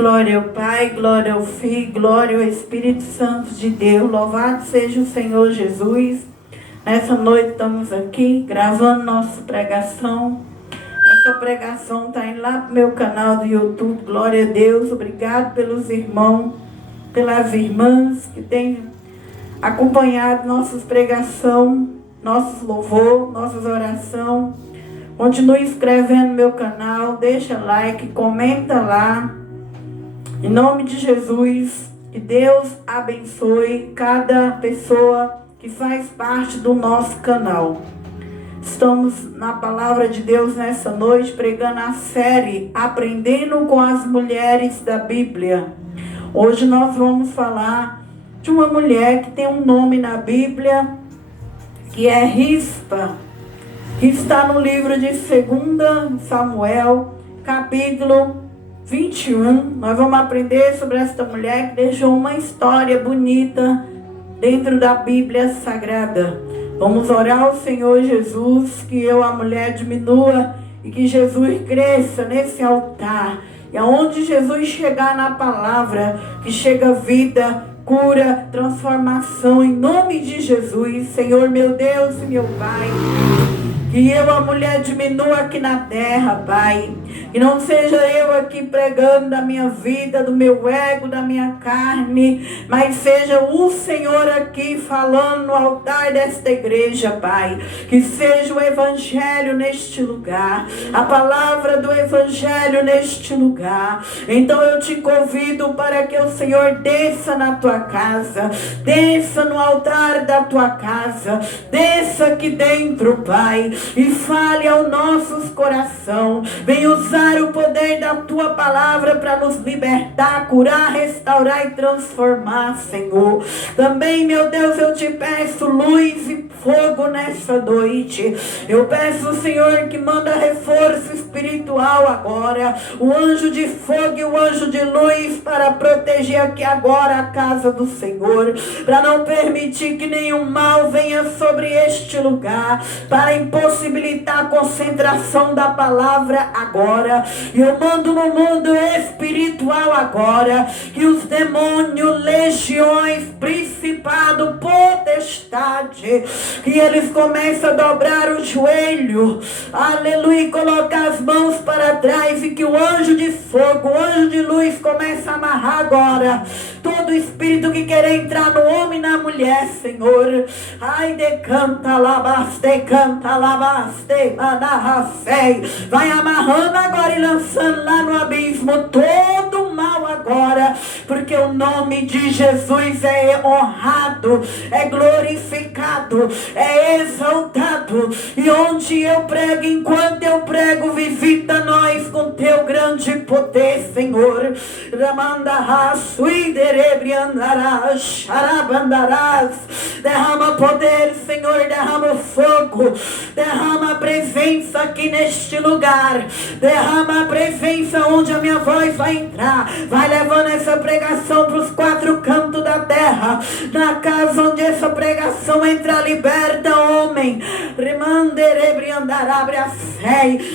Glória ao Pai, glória ao Filho, glória ao Espírito Santo de Deus. Louvado seja o Senhor Jesus. Nessa noite estamos aqui gravando nossa pregação. Essa pregação está indo lá para o meu canal do YouTube. Glória a Deus. Obrigado pelos irmãos, pelas irmãs que têm acompanhado nossas pregações, nossos louvor, nossas orações. Continue inscrevendo no meu canal, deixa like, comenta lá. Em nome de Jesus, que Deus abençoe cada pessoa que faz parte do nosso canal. Estamos na palavra de Deus nessa noite, pregando a série Aprendendo com as Mulheres da Bíblia. Hoje nós vamos falar de uma mulher que tem um nome na Bíblia, que é Rispa, que está no livro de 2 Samuel, capítulo 21. Nós vamos aprender sobre esta mulher que deixou uma história bonita dentro da Bíblia Sagrada. Vamos orar ao Senhor Jesus, que eu, a mulher, diminua e que Jesus cresça nesse altar. E aonde Jesus chegar na palavra, que chega vida, cura, transformação, em nome de Jesus. Senhor meu Deus e meu Pai, que eu, a mulher, diminua aqui na terra, Pai. Que não seja eu aqui pregando da minha vida, do meu ego, da minha carne, mas seja o Senhor aqui falando no altar desta igreja, Pai. Que seja o Evangelho neste lugar, a palavra do Evangelho neste lugar. Então eu te convido para que o Senhor desça na tua casa, desça no altar da tua casa, desça aqui dentro, Pai, e fale ao nossos coração. Vem usar o poder da tua palavra para nos libertar, curar, restaurar e transformar, Senhor. Também, meu Deus, eu te peço luz e fogo nessa noite. Eu peço, Senhor, que manda reforço espiritual agora, o anjo de fogo e o anjo de luz para proteger aqui agora a casa do Senhor, para não permitir que nenhum mal venha sobre este lugar, para impossibilitar a concentração da palavra agora. E eu mando no mundo espiritual agora que os demônios, legiões, principado, potestade, que eles comecem a dobrar o joelho, aleluia, e colocar as mãos para trás, e que o anjo de fogo, o anjo de luz comece a amarrar agora todo espírito que quer entrar no homem e na mulher, Senhor. Ai, decanta labaste, canta labaste, manarrafei. Vai amarrando agora e lançando lá no abismo todo o mal agora, porque o nome de Jesus é honrado, é glorificado, é exaltado. E onde eu prego, enquanto eu prego, visita nós com teu grande poder, Senhor. Derrama poder, Senhor, derrama fogo, derrama a presença aqui neste lugar, derrama a presença onde a minha voz vai entrar, vai levando essa pregação para os 4 cantos da terra, na casa onde essa pregação entra, liberta homem,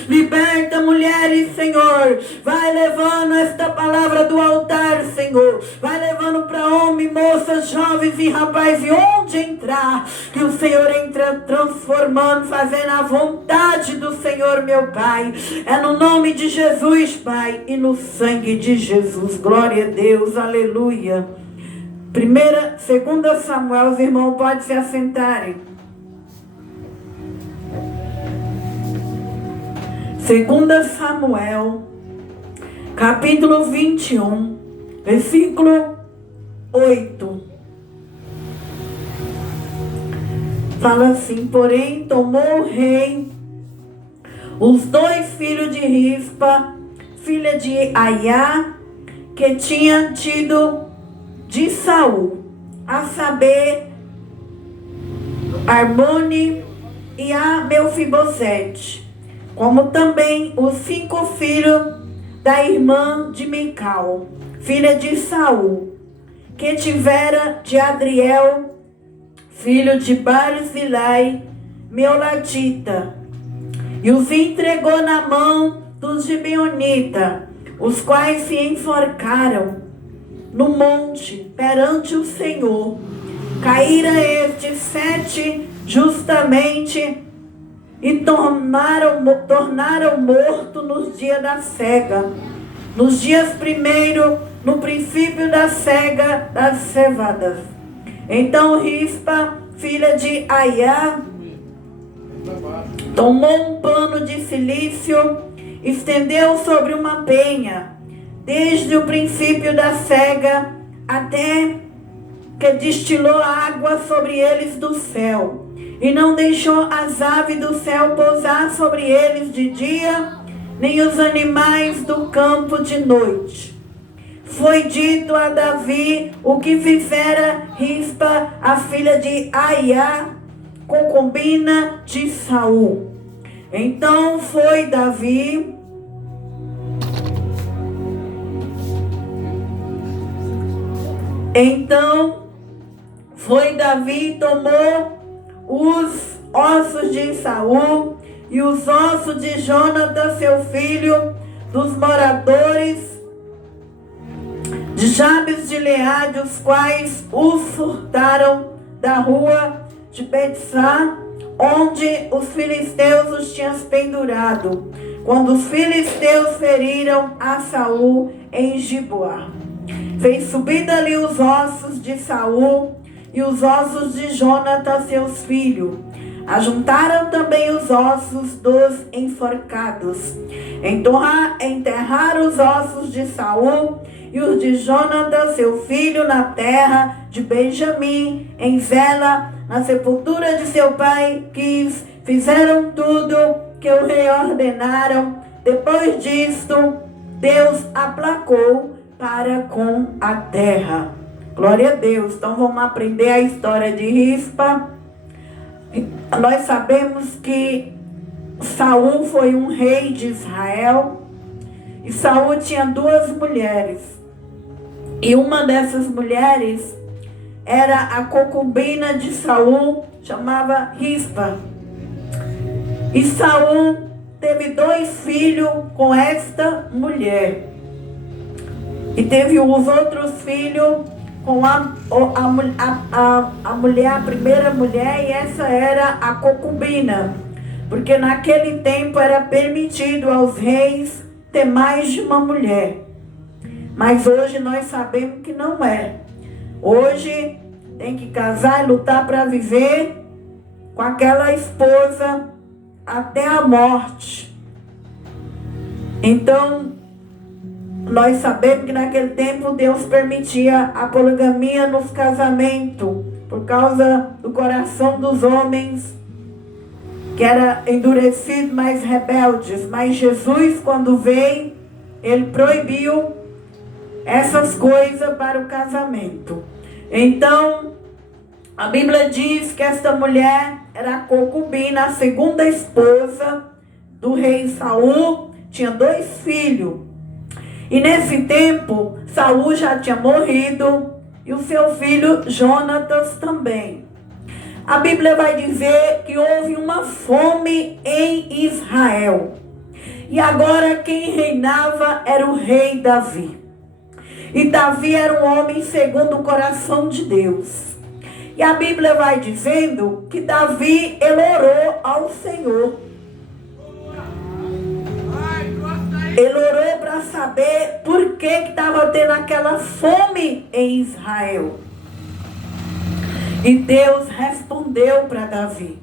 liberta mulheres, Senhor, vai levando esta palavra do altar, Senhor, vai levando para homem, moças, jovens e rapazes, e onde entrar, que o Senhor entra transformando, fazendo a vontade do Senhor, meu Pai. É no nome de Jesus, Pai, e no sangue de Jesus. Glória a Deus, aleluia. 2 Samuel, os irmãos podem se assentarem. 2 Samuel, capítulo 21, versículo 8. Fala assim: porém tomou o rei os 2 filhos de Rispa, filha de Aiá, que tinha tido de Saul, a saber, Armone e a Mefibosete, como também os 5 filhos da irmã de Mical, filha de Saul, que tivera de Adriel, filho de Barzilai, Meolatita, e os entregou na mão dos gibeonitas, os quais se enforcaram no monte perante o Senhor. Caíra estes 7 justamente e tornaram morto nos dias da cega. Nos dias primeiro, no princípio da cega das cevadas. Então Rispa, filha de Aiá, tomou um pano de cilício, estendeu sobre uma penha, desde o princípio da cega até que destilou água sobre eles do céu, e não deixou as aves do céu pousar sobre eles de dia, nem os animais do campo de noite. Foi dito a Davi o que fizera Rispa, a filha de Aiá, concubina de Saul. Então foi Davi e tomou os ossos de Saul e os ossos de Jonatã, seu filho, dos moradores de Jabes de Gileade, os quais os furtaram da rua de Betsá, onde os filisteus os tinham pendurado, quando os filisteus feriram a Saul em Giboá. Fez subir dali os ossos de Saul e os ossos de Jonatã, seus filhos. Ajuntaram também os ossos dos enforcados. Enterraram os ossos de Saul e os de Jonatã, seu filho, na terra de Benjamim, em Zela, na sepultura de seu pai Quis. Fizeram tudo que o rei ordenaram. Depois disto, Deus aplacou para com a terra. Glória a Deus. Então vamos aprender a história de Rispa. Nós sabemos que Saul foi um rei de Israel. E Saul tinha 2 mulheres. E uma dessas mulheres era a concubina de Saul, chamava Rispa. E Saul teve 2 filhos com esta mulher. E teve os outros filhos com a mulher, a primeira mulher, e essa era a concubina. Porque naquele tempo era permitido aos reis ter mais de uma mulher. Mas hoje nós sabemos que não é. Hoje tem que casar e lutar para viver com aquela esposa até a morte. Então, nós sabemos que naquele tempo Deus permitia a poligamia nos casamentos, por causa do coração dos homens, que era endurecido, mais rebeldes. Mas Jesus, quando veio, ele proibiu essas coisas para o casamento. Então, a Bíblia diz que esta mulher era a concubina, a segunda esposa do rei Saul, tinha 2 filhos. E nesse tempo, Saul já tinha morrido e o seu filho Jonatas também. A Bíblia vai dizer que houve uma fome em Israel. E agora quem reinava era o rei Davi. E Davi era um homem segundo o coração de Deus. E a Bíblia vai dizendo que Davi, ele orou ao Senhor. Ele orou para saber por que estava tendo aquela fome em Israel. E Deus respondeu para Davi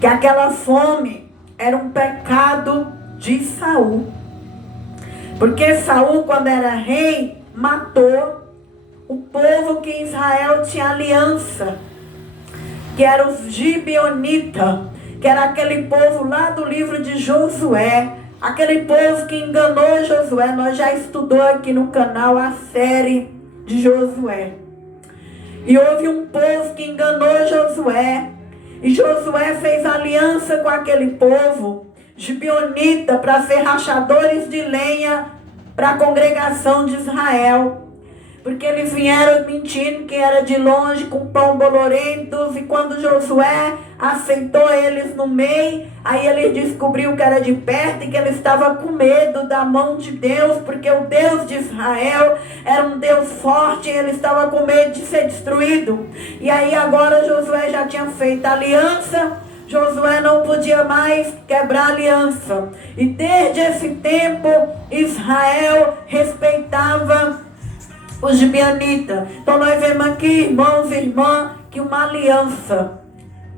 que aquela fome era um pecado de Saul. Porque Saul, quando era rei, matou o povo que Israel tinha aliança, que era os gibeonitas, que era aquele povo lá do livro de Josué, aquele povo que enganou Josué. Nós já estudou aqui no canal a série de Josué. E houve um povo que enganou Josué, e Josué fez aliança com aquele povo gibeonita para ser rachadores de lenha para a congregação de Israel. porque eles vieram mentindo que era de longe, com pão bolorentos, e quando Josué aceitou eles no meio, aí ele descobriu que era de perto e que ele estava com medo da mão de Deus, porque o Deus de Israel era um Deus forte e ele estava com medo de ser destruído. E aí agora Josué já tinha feito aliança, Josué não podia mais quebrar aliança. E desde esse tempo Israel respeitava os gibeonitas. Então nós vemos aqui, irmãos e irmãs, que uma aliança,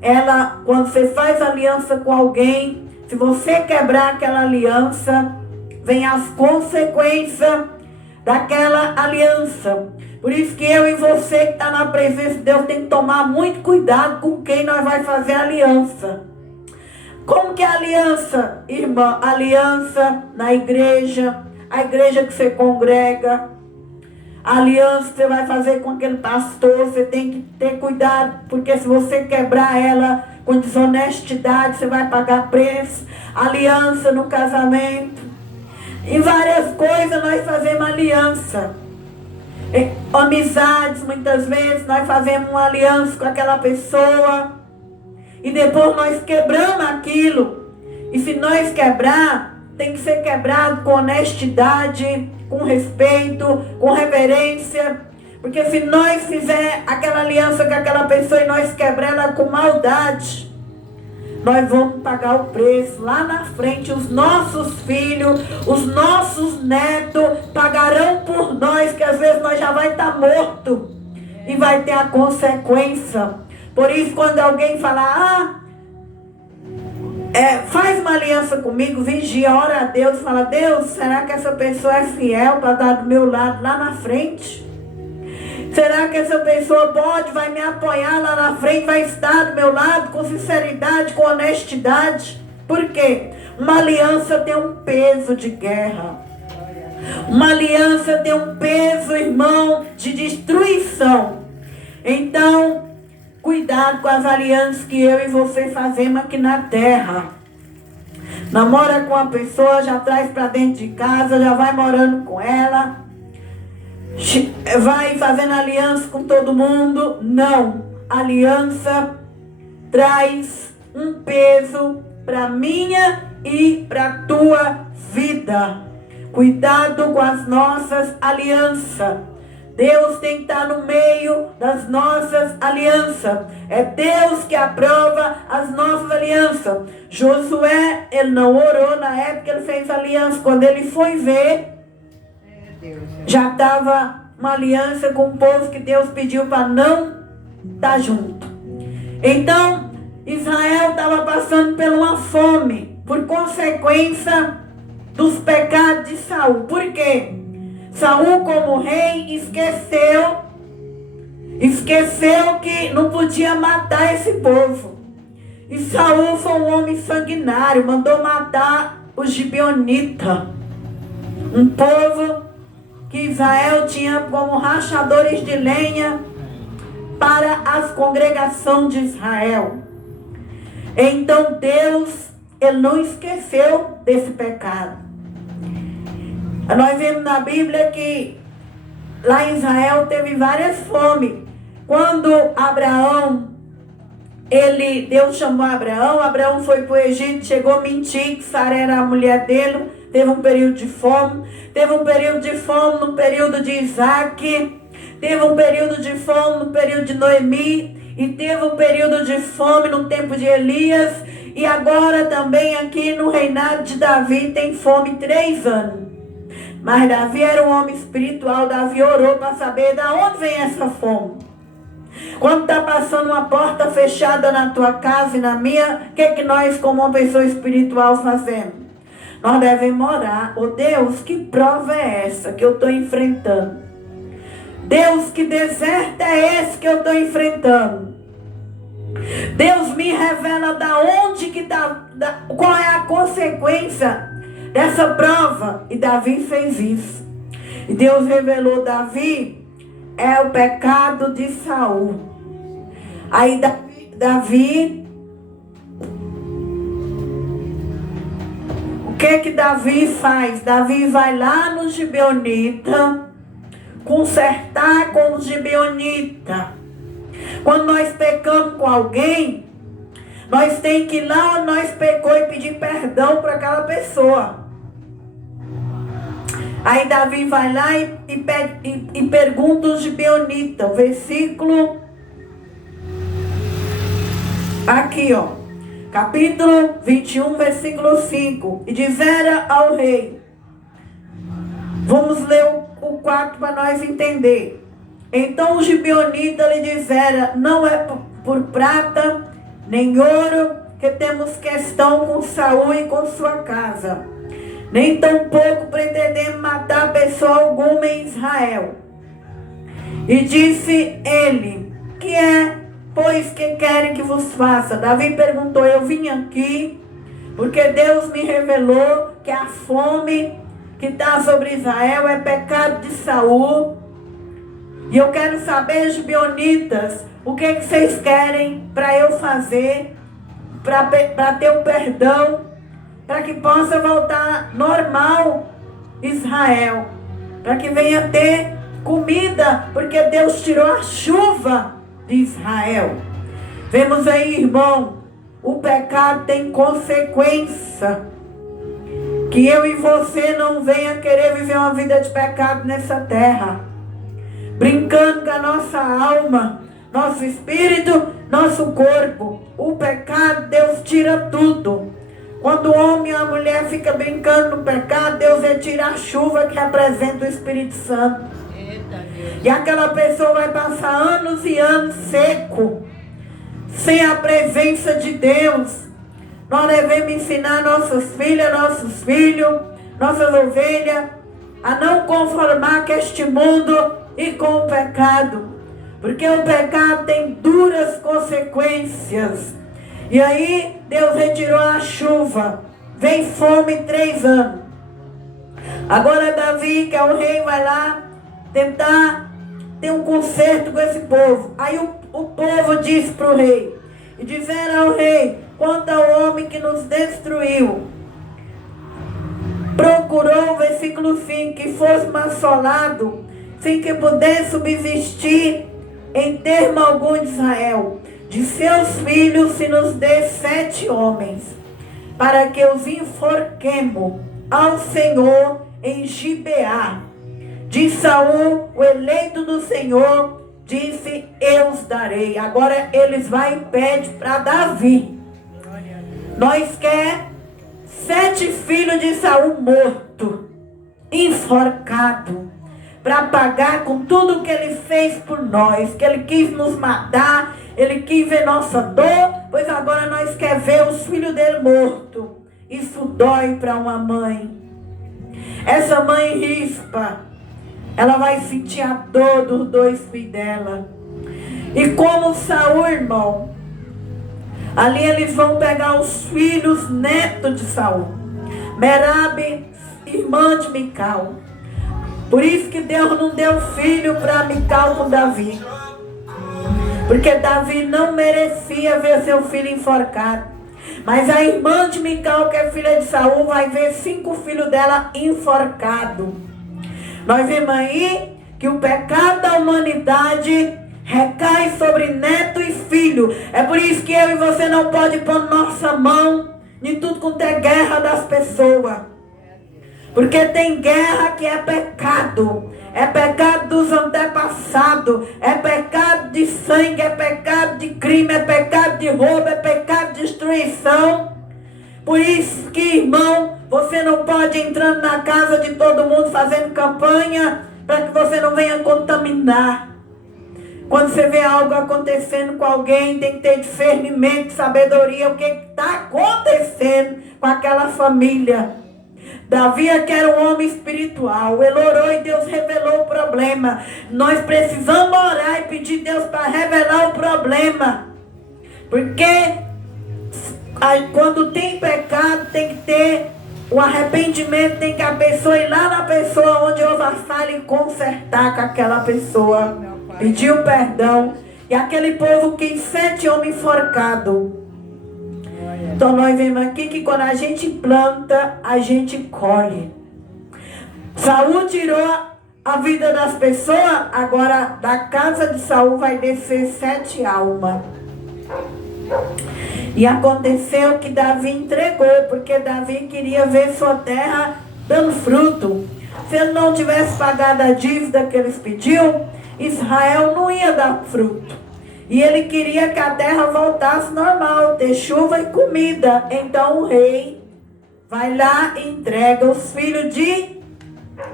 ela, quando você faz aliança com alguém, se você quebrar aquela aliança, vem as consequências daquela aliança. Por isso que eu e você que está na presença de Deus tem que tomar muito cuidado com quem nós vai fazer aliança. Como que é a aliança, irmã? Aliança na igreja, a igreja que você congrega, a aliança que você vai fazer com aquele pastor, você tem que ter cuidado, porque se você quebrar ela com desonestidade, você vai pagar preço. Aliança no casamento, em várias coisas nós fazemos aliança. Amizades, muitas vezes nós fazemos uma aliança com aquela pessoa e depois nós quebramos aquilo. E se nós quebrar, tem que ser quebrado com honestidade, com respeito, com reverência. Porque se nós fizer aquela aliança com aquela pessoa e nós quebrar ela com maldade, nós vamos pagar o preço lá na frente. Os nossos filhos, os nossos netos pagarão por nós, que às vezes nós já vai estar morto e vai ter a consequência. Por isso, quando alguém falar, faz uma aliança comigo, vigia, ora a Deus, fala: Deus, será que essa pessoa é fiel para estar do meu lado lá na frente? Será que essa pessoa vai me apoiar lá na frente, vai estar do meu lado com sinceridade, com honestidade? Por quê? Uma aliança tem um peso de guerra. Uma aliança tem um peso, irmão, de destruição. Então, cuidado com as alianças que eu e você fazemos aqui na terra. Namora com uma pessoa, já traz para dentro de casa, já vai morando com ela, vai fazendo aliança com todo mundo. Não. Aliança traz um peso para minha e para tua vida. Cuidado com as nossas alianças. Deus tem que estar no meio das nossas alianças. É Deus que aprova as nossas alianças. Josué, ele não orou na época que ele fez aliança. Quando ele foi ver, já estava uma aliança com o povo que Deus pediu para não estar junto. Então, Israel estava passando por uma fome, por consequência dos pecados de Saul. Por quê? Saul, como rei, esqueceu que não podia matar esse povo. E Saul foi um homem sanguinário, mandou matar os gibeonitas, um povo que Israel tinha como rachadores de lenha para as congregações de Israel. Então Deus, ele não esqueceu desse pecado. Nós vemos na Bíblia que lá em Israel teve várias fomes. Quando Deus chamou Abraão foi para o Egito, chegou a mentir que Sara era a mulher dele, teve um período de fome. Teve um período de fome no período de Isaac, teve um período de fome no período de Noemi, e teve um período de fome no tempo de Elias, e agora também aqui no reinado de Davi tem fome 3 anos. Mas Davi era um homem espiritual. Davi orou para saber de onde vem essa fome. Quando está passando uma porta fechada na tua casa e na minha, o que nós, como uma pessoa espiritual, fazemos? Nós devemos orar: oh Deus, que prova é essa que eu estou enfrentando? Deus, que deserto é esse que eu estou enfrentando? Deus, me revela qual é a consequência dessa prova. E Davi fez isso. E Deus revelou: Davi, é o pecado de Saul. Aí Davi, o que Davi faz? Davi vai lá no gibeonita, consertar com os gibeonitas. Quando nós pecamos com alguém, nós temos que ir lá onde nós pecou e pedir perdão para aquela pessoa. Aí Davi vai lá e pergunta os gibeonitas, o versículo aqui, ó, capítulo 21, versículo 5. E dizera ao rei, vamos ler o 4 para nós entender. Então os gibeonitas lhe disseram, não é por prata nem ouro que temos questão com Saul e com sua casa, nem tampouco pretendemos matar pessoa alguma em Israel. E disse ele, que é, pois, que querem que vos faça? Davi perguntou, eu vim aqui porque Deus me revelou que a fome que está sobre Israel é pecado de Saul. E eu quero saber, gibeonitas, o que vocês querem para eu fazer, para ter o perdão, para que possa voltar normal Israel, para que venha ter comida, porque Deus tirou a chuva de Israel. Vemos aí, irmão, o pecado tem consequência. Que eu e você não venha querer viver uma vida de pecado nessa terra, brincando com a nossa alma, nosso espírito, nosso corpo. O pecado, Deus tira tudo. Quando o homem e a mulher ficam brincando no pecado, Deus retira a chuva que representa o Espírito Santo. E aquela pessoa vai passar anos e anos seco, sem a presença de Deus. Nós devemos ensinar nossas filhas, nossos filhos, nossas ovelhas, a não conformar com este mundo e com o pecado. Porque o pecado tem duras consequências. E aí Deus retirou a chuva. Vem fome 3 anos. Agora Davi, que é o rei, vai lá tentar ter um conserto com esse povo. Aí o povo disse para o rei, e disseram ao rei, quanto ao homem que nos destruiu, procurou, versículo 5, que fosse assolado, sem que pudesse subsistir em termo algum de Israel. De seus filhos se nos dê 7 homens, para que os enforquemos ao Senhor em Gibeá. De Saul, o eleito do Senhor, disse, eu os darei. Agora eles vão e pedem para Davi. Nós quer 7 filhos de Saul morto, enforcado, para pagar com tudo que ele fez por nós, que ele quis nos matar, ele quis ver nossa dor, pois agora nós quer ver os filhos dele mortos. Isso dói para uma mãe. Essa mãe rispa, ela vai sentir a dor dos 2 filhos dela. E como Saul, irmão, ali eles vão pegar os filhos netos de Saul. Merabe, irmã de Mical. Por isso que Deus não deu filho para Mical com Davi. Porque Davi não merecia ver seu filho enforcado. Mas a irmã de Mical, que é filha de Saul, vai ver 5 filhos dela enforcados. Nós vemos aí que o pecado da humanidade recai sobre neto e filho. É por isso que eu e você não pode pôr nossa mão em tudo quanto é guerra das pessoas. Porque tem guerra que é pecado. É pecado dos antepassados. É pecado de sangue. É pecado de crime. É pecado de roubo. É pecado de destruição. Por isso que, irmão, você não pode entrar na casa de todo mundo fazendo campanha para que você não venha contaminar. Quando você vê algo acontecendo com alguém, tem que ter discernimento, sabedoria, o que está acontecendo com aquela família. Davi que era um homem espiritual, ele orou e Deus revelou o problema. Nós precisamos orar e pedir a Deus para revelar o problema. Porque quando tem pecado, tem que ter o arrependimento, tem que a pessoa ir lá na pessoa onde houve a falha e consertar com aquela pessoa. Pedir o perdão. E aquele povo que 7 homens enforcados. Então nós vemos aqui que quando a gente planta, a gente colhe. Saul tirou a vida das pessoas, agora da casa de Saul vai descer 7 almas. E aconteceu que Davi entregou, porque Davi queria ver sua terra dando fruto. Se ele não tivesse pagado a dívida que eles pediu, Israel não ia dar fruto. E ele queria que a terra voltasse normal, ter chuva e comida. Então o rei vai lá e entrega os filhos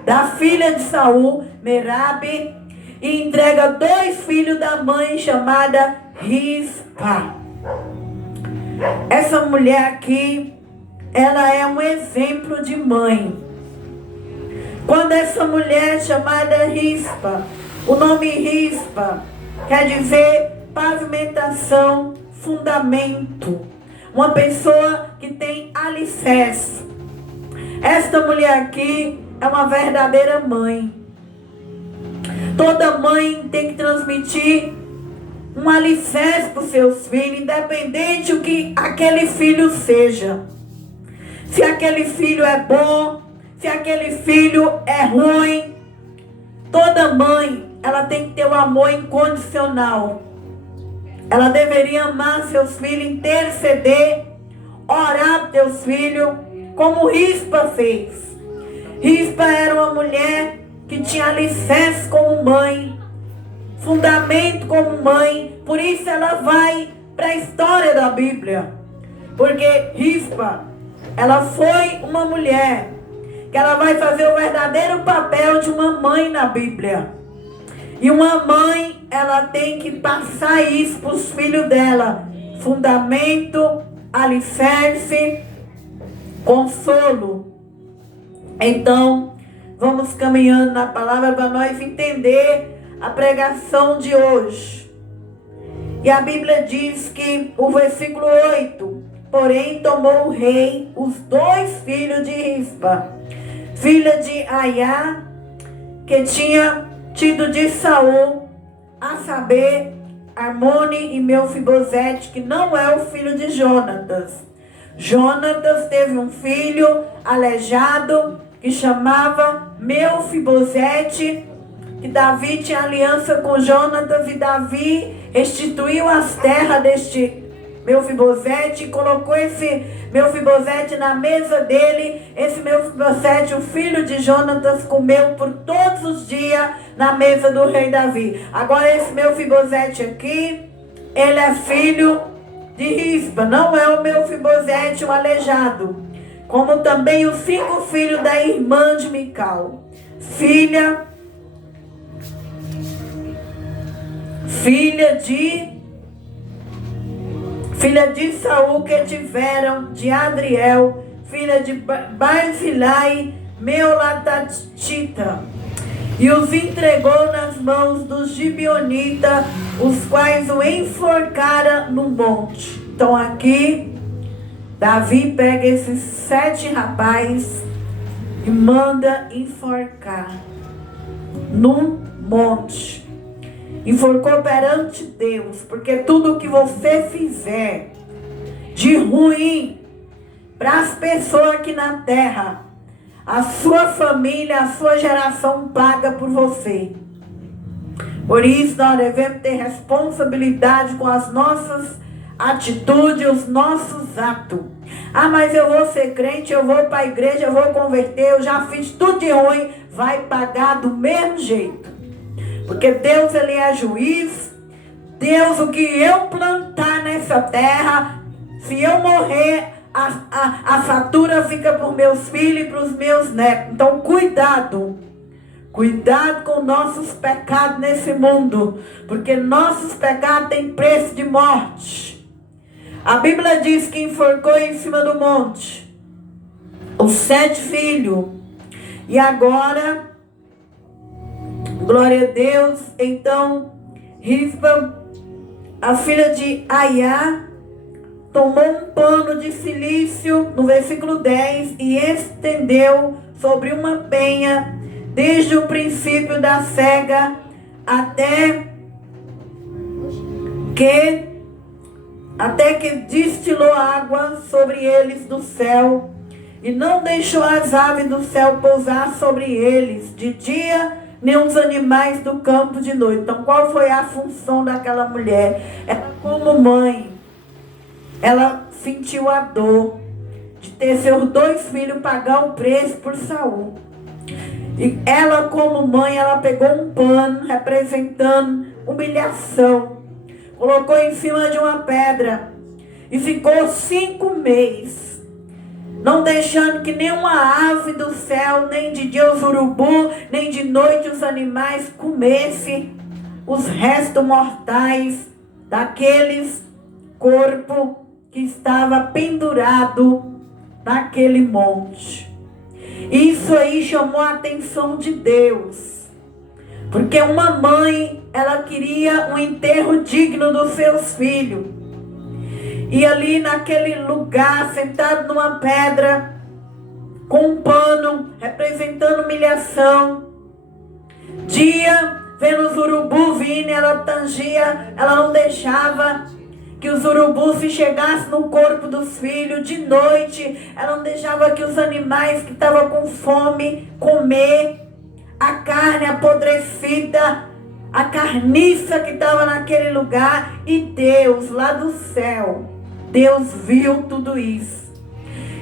da filha de Saul, Merabe, e entrega 2 filhos da mãe chamada Rispa. Essa mulher aqui, ela é um exemplo de mãe. Quando essa mulher chamada Rispa, o nome Rispa quer dizer pavimentação, fundamento. Uma pessoa que tem alicerce. Esta mulher aqui é uma verdadeira mãe. Toda mãe tem que transmitir um alicerce para os seus filhos, independente do que aquele filho seja. Se aquele filho é bom, se aquele filho é ruim. Toda mãe, ela tem que ter um amor incondicional. Ela deveria amar seus filhos, interceder, orar por seus filhos, como Rispa fez. Rispa era uma mulher que tinha alicerce como mãe, fundamento como mãe. Por isso ela vai para a história da Bíblia. Porque Rispa, ela foi uma mulher que ela vai fazer o verdadeiro papel de uma mãe na Bíblia. E uma mãe, ela tem que passar isso para os filhos dela. Fundamento, alicerce, consolo. Então, vamos caminhando na palavra para nós entender a pregação de hoje. E a Bíblia diz que, o versículo 8, porém tomou o rei os 2 filhos de Rispa, filha de Aiá, que tinha tido de Saul, a saber, Armone e Meufibosete, que não é o filho de Jonatas. Jonatas teve um filho aleijado que chamava Meufibosete, que Davi tinha aliança com Jonatas, e Davi restituiu as terras deste Meufibosete e colocou esse Meufibosete na mesa dele. Esse Meufibosete, o filho de Jonatas, comeu por todos os dias na mesa do rei Davi. Agora esse Meufibosete aqui, ele é filho de Rispa, não é o Meufibosete, o aleijado. Como também os 5 filhos da irmã de Mical, filha de Saul, que tiveram de Adriel, filha de Barzilai, Meolatita, e os entregou nas mãos dos gibeonitas, os quais o enforcaram no monte. Então aqui, Davi pega esses 7 rapazes e manda enforcar num monte. Enforcou perante Deus, porque tudo que você fizer de ruim para as pessoas aqui na terra, a sua família, a sua geração paga por você. Por isso nós devemos ter responsabilidade com as nossas atitudes, os nossos atos. Ah, mas eu vou ser crente, eu vou para a igreja, eu vou converter, eu já fiz tudo de ruim. Vai pagar do mesmo jeito. Porque Deus, ele é juiz. Deus, o que eu plantar nessa terra, se eu morrer, a fatura fica para os meus filhos e para os meus netos. Então, cuidado. Cuidado com nossos pecados nesse mundo. Porque nossos pecados têm preço de morte. A Bíblia diz que enforcou em cima do monte os 7 filhos. E agora, glória a Deus, então, Rispa, a filha de Aiá, tomou um pano de cilício, no versículo 10, e estendeu sobre uma penha, desde o princípio da cega, até que destilou água sobre eles do céu, e não deixou as aves do céu pousar sobre eles, de dia nem os animais do campo de noite. Então, qual foi a função daquela mulher? Ela, como mãe, ela sentiu a dor de ter seus 2 filhos pagar o preço por Saul. E ela, como mãe, ela pegou um pano representando humilhação, colocou em cima de uma pedra e ficou 5 meses, não deixando que nenhuma ave do céu, nem de dia os urubu, nem de noite os animais comessem os restos mortais daqueles corpo que estava pendurado naquele monte. Isso aí chamou a atenção de Deus, porque uma mãe, ela queria um enterro digno dos seus filhos. E ali naquele lugar, sentado numa pedra, com um pano representando humilhação, dia, vendo os urubus vindo, ela tangia, ela não deixava que os urubus se chegassem no corpo dos filhos. De noite, ela não deixava que os animais que estavam com fome comer a carne apodrecida, a carniça que estava naquele lugar. E Deus, lá do céu, Deus viu tudo isso.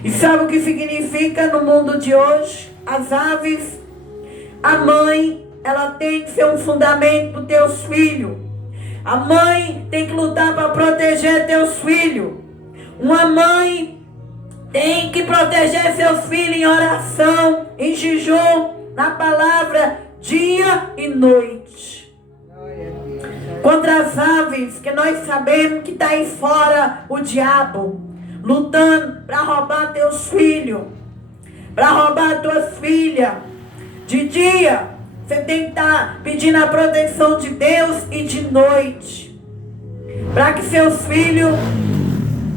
E sabe o que significa no mundo de hoje? As aves, a mãe, ela tem que ser um fundamento para os teus filhos. A mãe tem que lutar para proteger teus filhos. Uma mãe tem que proteger seus filhos em oração, em jejum, na palavra, dia e noite. Contra as aves, que nós sabemos que está aí fora o diabo, lutando para roubar teus filhos, para roubar tuas filhas. De dia, você tem que estar pedindo a proteção de Deus, e de noite, para que seus filhos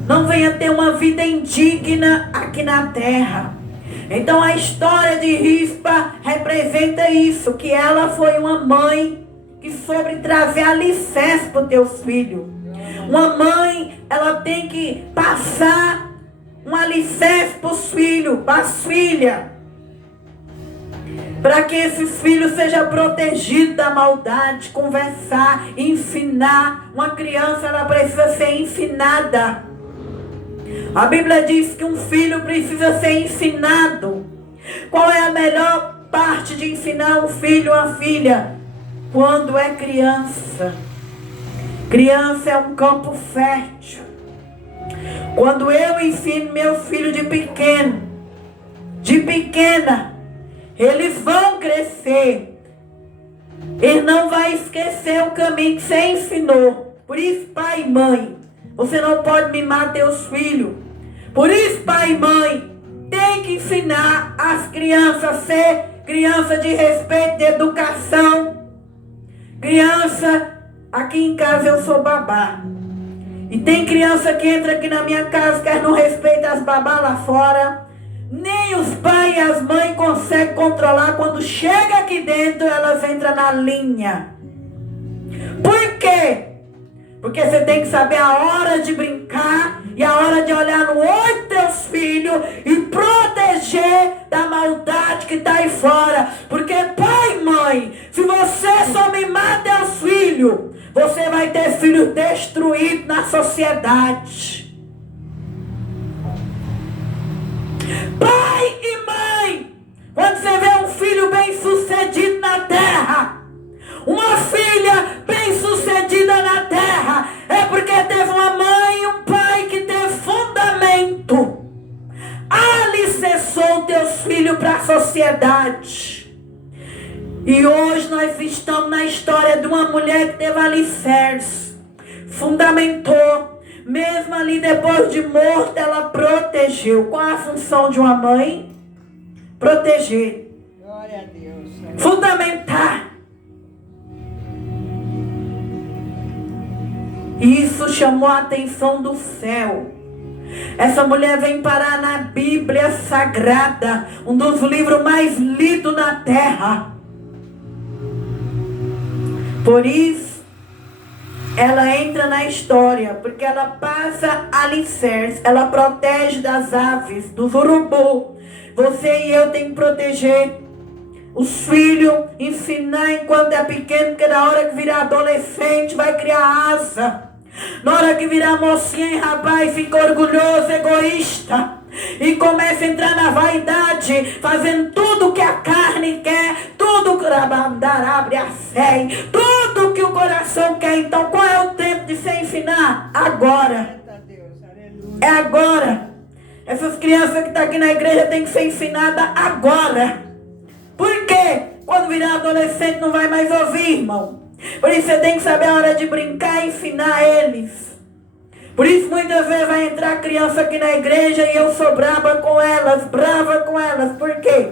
não venham ter uma vida indigna aqui na terra. Então a história de Rispa representa isso, que ela foi uma mãe que soube trazer alicerce para os teus filhos. Uma mãe, ela tem que passar um alicerce para os filhos, para as filhas, para que esses filhos sejam protegidos da maldade. Conversar, ensinar. Uma criança, ela precisa ser ensinada. A Bíblia diz que um filho precisa ser ensinado. Qual é a melhor parte de ensinar um filho ou uma filha? Quando é criança. Criança é um campo fértil. Quando eu ensino meu filho de pequeno, de pequena, eles vão crescer. Eles não vão esquecer o caminho que você ensinou. Por isso, pai e mãe, você não pode mimar teus filhos. Por isso, pai e mãe, tem que ensinar as crianças a ser criança de respeito, de educação. Criança, aqui em casa eu sou babá. E tem criança que entra aqui na minha casa que não respeita as babás lá fora. Nem os pais e as mães conseguem controlar. Quando chega aqui dentro, elas entram na linha. Por quê? Porque você tem que saber a hora de brincar e a hora de olhar no olho dos teus filhos e proteger da maldade que está aí fora. Porque pai e mãe, se você só mimar teus filhos, você vai ter filhos destruídos na sociedade. Pai e mãe, quando você vê um filho bem sucedido na terra, uma filha bem sucedida na terra, é porque teve uma mãe e um pai que teve fundamento, alicerçou teus filhos para a sociedade. E hoje nós estamos na história de uma mulher que teve alicerce, fundamentou, mesmo ali depois de morta, ela protegeu. Qual a função de uma mãe? Proteger. Glória a Deus. Fundamentar. Isso chamou a atenção do céu. Essa mulher vem parar na Bíblia Sagrada, um dos livros mais lidos na terra. Por isso, ela entra na história, porque ela passa alicerce, ela protege das aves, dos urubu. Você e eu tem que proteger os filhos, ensinar enquanto é pequeno, porque na hora que virar adolescente vai criar asa. Na hora que virar mocinha e rapaz, fica orgulhoso, egoísta. E começa a entrar na vaidade, fazendo tudo que a carne quer, tudo que abre a fé, tudo que o coração quer. Então qual é o tempo de se ensinar? Agora. É agora. Essas crianças que estão aqui na igreja têm que ser ensinadas agora. Por quê? Quando virar adolescente não vai mais ouvir, irmão. Por isso você tem que saber a hora de brincar e ensinar eles. Por isso muitas vezes vai entrar criança aqui na igreja e eu sou brava com elas. Por quê?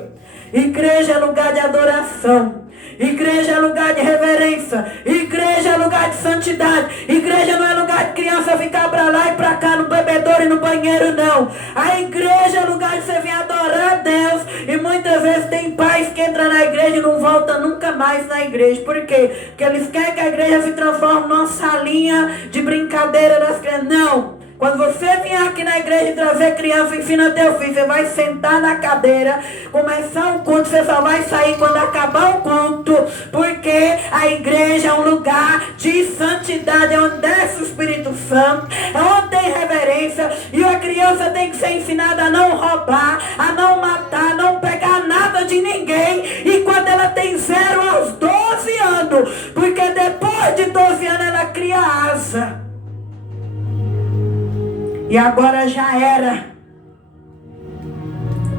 Igreja é lugar de adoração. Igreja é lugar de reverência. Igreja é lugar de santidade. Igreja não é lugar de criança ficar pra lá e pra cá no bebedouro e no banheiro, não. A igreja é lugar de você vir adorar a Deus. E muitas vezes tem pais que entram na igreja e não voltam nunca mais na igreja. Por quê? Porque eles querem que a igreja se transforme numa salinha de brincadeira das crianças. Não. Quando você vier aqui na igreja e trazer criança, ensina teu filho. Você vai sentar na cadeira, começar o culto, você só vai sair quando acabar o culto. Porque a igreja é um lugar de santidade, é onde desce o Espírito Santo, é onde tem reverência. E a criança tem que ser ensinada a não roubar, a não matar, a não pegar nada de ninguém. E quando ela tem 0 aos 12 anos, porque depois de 12 anos ela cria asa. E agora já era.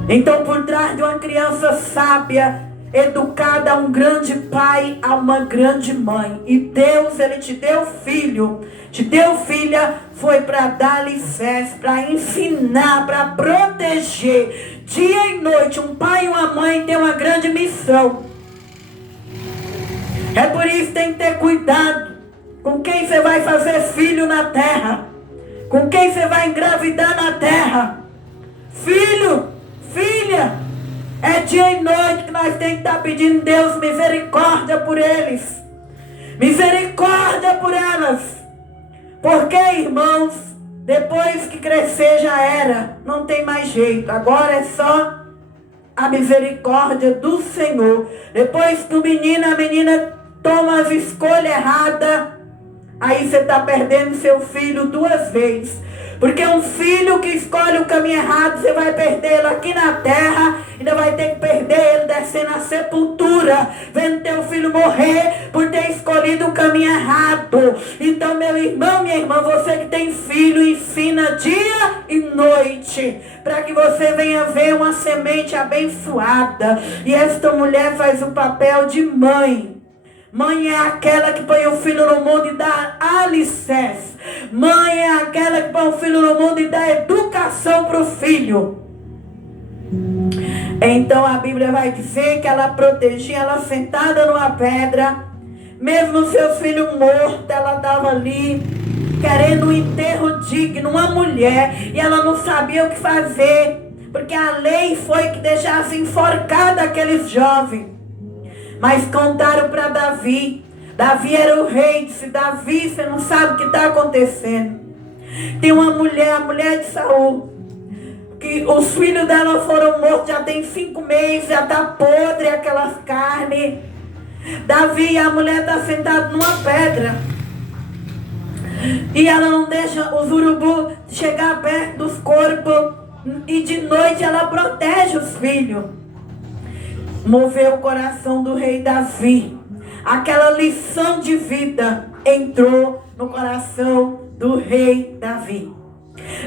Então por trás de uma criança sábia, educada, há um grande pai, há uma grande mãe. E Deus, Ele te deu filho, te deu filha, foi para dar licença, para ensinar, para proteger. Dia e noite, um pai e uma mãe têm uma grande missão. É por isso que tem que ter cuidado com quem você vai fazer filho na terra. Com quem você vai engravidar na terra. Filho, filha, é dia e noite que nós temos que estar pedindo Deus misericórdia por eles. Misericórdia por elas. Porque, irmãos, depois que crescer já era. Não tem mais jeito. Agora é só a misericórdia do Senhor. Depois que o menino, a menina toma as escolhas erradas, aí você está perdendo seu filho 2 vezes. Porque um filho que escolhe o caminho errado, você vai perdê-lo aqui na terra, ainda vai ter que perder ele descendo na sepultura, vendo teu filho morrer por ter escolhido o caminho errado. Então, meu irmão, minha irmã, você que tem filho, ensina dia e noite, para que você venha ver uma semente abençoada. E esta mulher faz o papel de mãe. Mãe é aquela que põe o filho no mundo e dá alicerce. Mãe é aquela que põe o filho no mundo e dá educação para o filho. Então a Bíblia vai dizer que ela protegia ela sentada numa pedra. Mesmo seu filho morto, ela estava ali querendo um enterro digno, uma mulher. E ela não sabia o que fazer, porque a lei foi que deixasse enforcado aqueles jovens. Mas contaram para Davi. Davi era o rei. Disse: Davi, você não sabe o que está acontecendo. Tem uma mulher, a mulher de Saul, que os filhos dela foram mortos, já tem 5 meses, já está podre aquelas carnes. Davi, a mulher está sentada numa pedra. E ela não deixa os urubus chegar perto dos corpos. E de noite ela protege os filhos. Moveu o coração do rei Davi. Aquela lição de vida entrou no coração do rei Davi.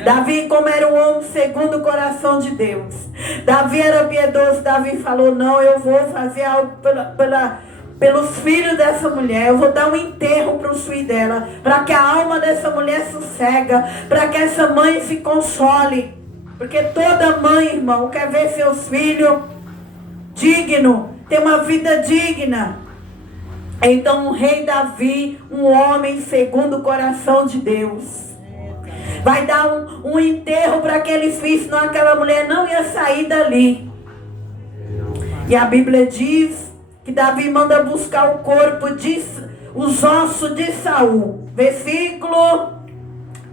Davi, como era um homem segundo o coração de Deus, Davi era piedoso. Davi falou: não, eu vou fazer algo pelos filhos dessa mulher. Eu vou dar um enterro para os filhos dela, para que a alma dessa mulher sossega, para que essa mãe se console. Porque toda mãe, irmão, quer ver seus filhos digno, ter uma vida digna. Então o rei Davi, um homem segundo o coração de Deus, vai dar um enterro para aqueles filhos, senão aquela mulher não ia sair dali. E a Bíblia diz que Davi manda buscar o corpo, os ossos de Saul. Versículo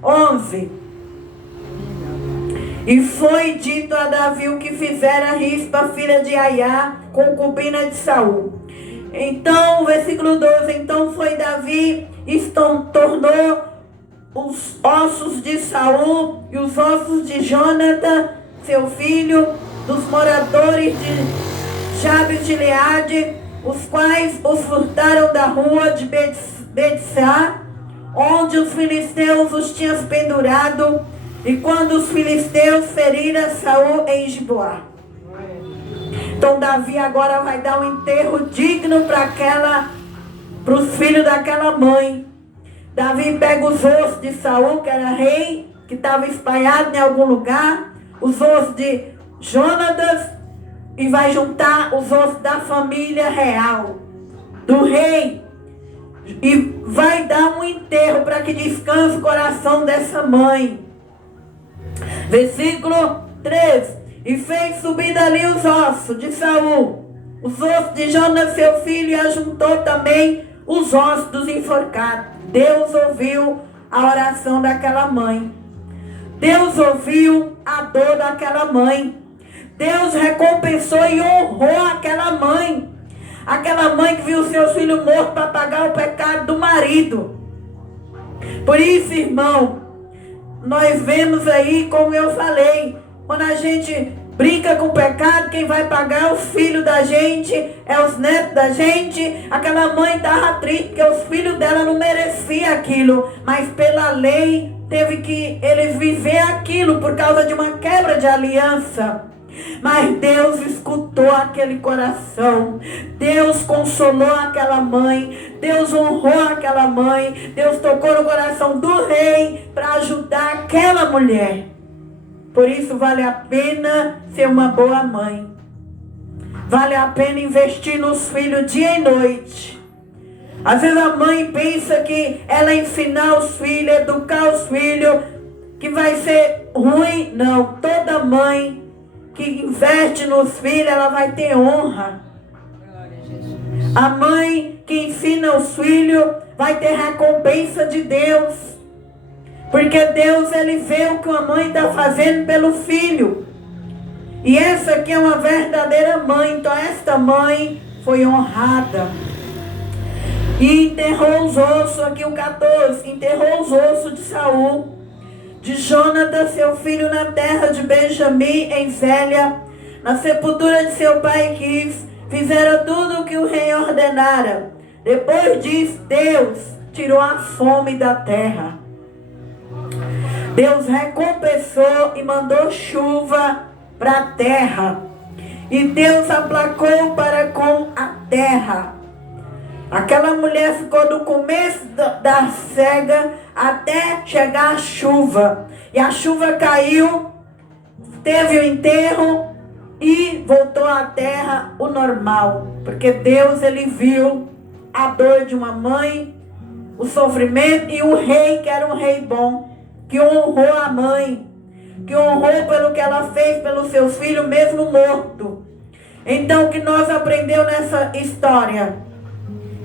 11. E foi dito a Davi o que fizera Rispa, filha de Aiá, concubina de Saul. Então, versículo 12, então foi Davi e tornou os ossos de Saul e os ossos de Jonatã, seu filho, dos moradores de Jabes de Gileade, os quais os furtaram da rua de Betsá, onde os filisteus os tinham pendurado, e quando os filisteus feriram Saul em Giboá. Então Davi agora vai dar um enterro digno para os filhos daquela mãe. Davi pega os ossos de Saul, que era rei, que estava espalhado em algum lugar, os ossos de Jonatas, e vai juntar os ossos da família real, do rei, e vai dar um enterro para que descanse o coração dessa mãe. Versículo 3. E fez subir dali os ossos de Saul, os ossos de Jonas seu filho, e ajuntou também os ossos dos enforcados. Deus ouviu a oração daquela mãe. Deus ouviu a dor daquela mãe. Deus recompensou e honrou aquela mãe. Aquela mãe que viu seus filhos mortos para pagar o pecado do marido. Por isso, irmão, nós vemos aí, como eu falei, quando a gente brinca com o pecado, quem vai pagar é os filhos da gente, é os netos da gente. Aquela mãe estava triste porque os filhos dela não mereciam aquilo, mas pela lei teve que eles viver aquilo por causa de uma quebra de aliança. Mas Deus escutou aquele coração, Deus consolou aquela mãe, Deus honrou aquela mãe, Deus tocou no coração do rei para ajudar aquela mulher. Por isso vale a pena ser uma boa mãe. Vale a pena investir nos filhos dia e noite. Às vezes a mãe pensa que ela ensinar os filhos, educar os filhos, que vai ser ruim. Não, toda mãe que investe nos filhos, ela vai ter honra. A mãe que ensina os filhos vai ter recompensa de Deus. Porque Deus, ele vê o que a mãe está fazendo pelo filho. E essa aqui é uma verdadeira mãe. Então esta mãe foi honrada. E enterrou os ossos, aqui o 14, enterrou os ossos de Saul, de Jonatã, seu filho, na terra de Benjamim, em Zélia, na sepultura de seu pai Quis. Fizeram tudo o que o rei ordenara. Depois disso, Deus tirou a fome da terra. Deus recompensou e mandou chuva para a terra. E Deus aplacou para com a terra. Aquela mulher ficou do começo da cega até chegar a chuva. E a chuva caiu, teve o enterro e voltou à terra o normal. Porque Deus, ele viu a dor de uma mãe, o sofrimento, e o rei, que era um rei bom, que honrou a mãe, que honrou pelo que ela fez pelos seus filhos, mesmo morto. Então, o que nós aprendemos nessa história?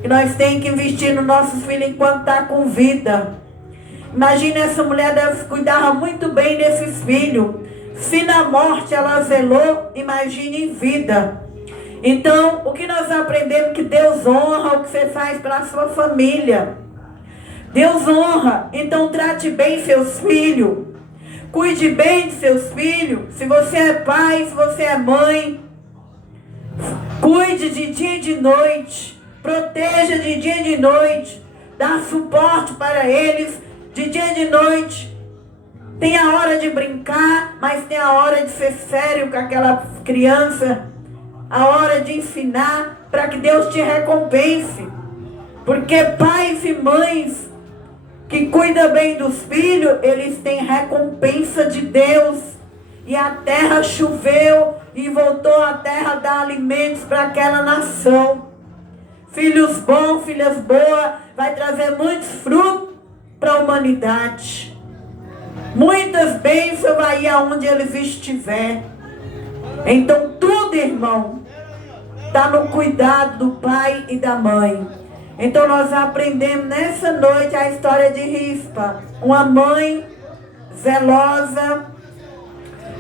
Que nós temos que investir nos nossos filhos enquanto está com vida. Imagina, essa mulher deve cuidar muito bem desses filhos. Se na morte ela zelou, imagine em vida. Então, o que nós aprendemos? Que Deus honra o que você faz pela sua família. Deus honra, então trate bem seus filhos. Cuide bem de seus filhos. Se você é pai, se você é mãe, cuide de dia e de noite. Proteja de dia e de noite. Dá suporte para eles de dia e de noite. Tem a hora de brincar, mas tem a hora de ser sério com aquela criança. A hora de ensinar para que Deus te recompense. Porque pais e mães que cuidam bem dos filhos, eles têm recompensa de Deus. E a terra choveu e voltou a terra a dar alimentos para aquela nação. Filhos bons, filhas boas, vai trazer muitos frutos para a humanidade. Muitas bênçãos vai ir aonde eles estiver. Então tudo, irmão, está no cuidado do pai e da mãe. Então nós aprendemos nessa noite a história de Rispa, uma mãe zelosa,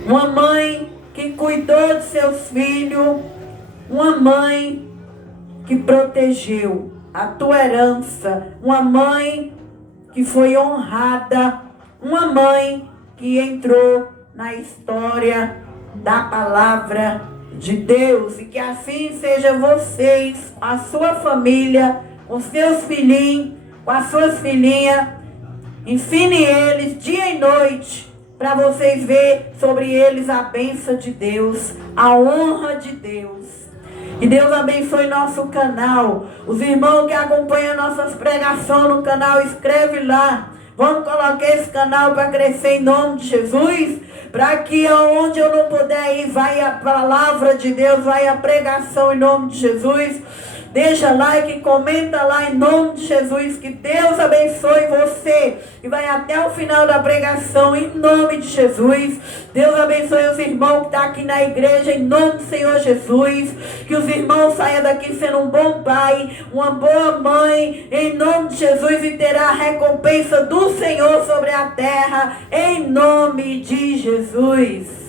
uma mãe que cuidou de seus filhos, uma mãe que protegeu a tua herança, uma mãe que foi honrada, uma mãe que entrou na história da palavra de Deus. E que assim seja vocês, a sua família, com seus filhinhos, com as suas filhinhas. Ensine eles dia e noite, para vocês verem sobre eles a bênção de Deus, a honra de Deus. Que Deus abençoe nosso canal. Os irmãos que acompanham nossas pregações no canal, escreve lá. Vamos colocar esse canal para crescer em nome de Jesus. Para que aonde eu não puder ir, vai a palavra de Deus, vai a pregação em nome de Jesus. Deixa like, comenta lá em nome de Jesus. Que Deus abençoe você. E vai até o final da pregação em nome de Jesus. Deus abençoe os irmãos que estão aqui na igreja em nome do Senhor Jesus. Que os irmãos saiam daqui sendo um bom pai, uma boa mãe em nome de Jesus. E terá a recompensa do Senhor sobre a terra em nome de Jesus.